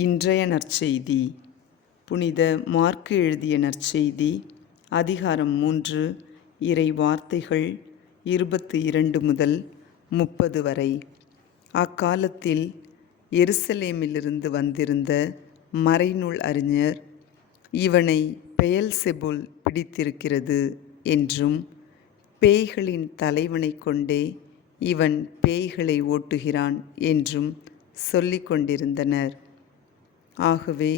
இன்றைய நற்செய்தி புனித மார்க்கு எழுதிய நற்செய்தி அதிகாரம் 3 இறை வார்த்தைகள் 22 முதல் 30 வரை. அக்காலத்தில் எருசலேமிலிருந்து வந்திருந்த மறைநூல் அறிஞர், இவனை பெயல்செபூல் பிடித்திருக்கிறது என்றும், பேய்களின் தலைவனை கொண்டே இவன் பேய்களை ஓட்டுகிறான் என்றும் சொல்லிக் கொண்டிருந்தனர். ஆகவே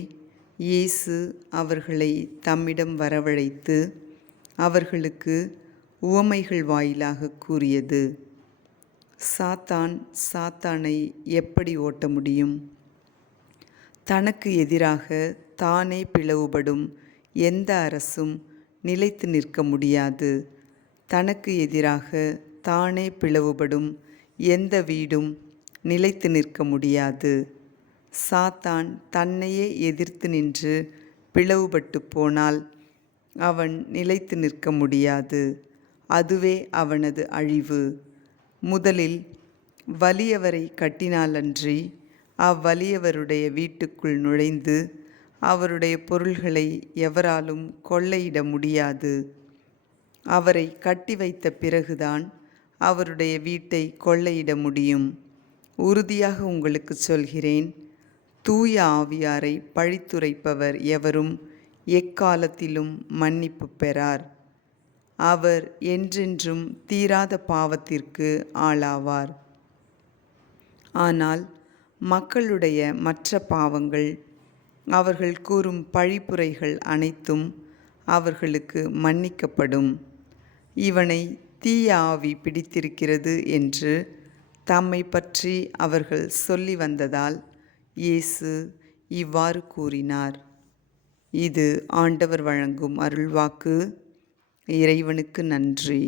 இயேசு அவர்களை தம்மிடம் வரவழைத்து அவர்களுக்கு உவமைகள் வாயிலாக கூறியது: சாத்தான் சாத்தானை எப்படி ஓட்ட முடியும்? தனக்கு எதிராக தானே பிளவுபடும் எந்த அரசும் நிலைத்து நிற்க முடியாது. தனக்கு எதிராக தானே பிளவுபடும் எந்த வீடும் நிலைத்து நிற்க முடியாது. சாத்தான் தன்னையே எதிர்த்து நின்று பிளவுபட்டு போனால் அவன் நிலைத்து நிற்க முடியாது. அதுவே அவனது அழிவு. முதலில் வலியவரை கட்டினாலன்றி அவ்வலியவருடைய வீட்டுக்குள் நுழைந்து அவருடைய பொருள்களை எவராலும் கொள்ளையிட முடியாது. அவரை கட்டி வைத்த பிறகுதான் அவருடைய வீட்டை கொள்ளையிட முடியும். உறுதியாக உங்களுக்கு சொல்கிறேன், தூய ஆவியாரை பழித்துரைப்பவர் எவரும் எக்காலத்திலும் மன்னிப்பு பெறார். அவர் என்றென்றும் தீராத பாவத்திற்கு ஆளாவார். ஆனால் மக்களுடைய மற்ற பாவங்கள், அவர்கள் கூறும் பழிப்புரைகள் அனைத்தும் அவர்களுக்கு மன்னிக்கப்படும். இவனை தீய ஆவி பிடித்திருக்கிறது என்று தம்மை பற்றி அவர்கள் சொல்லி வந்ததால் இயேசு இவ்வாறு கூறினார். இது ஆண்டவர் வழங்கும் அருள்வாக்கு. இறைவனுக்கு நன்றி.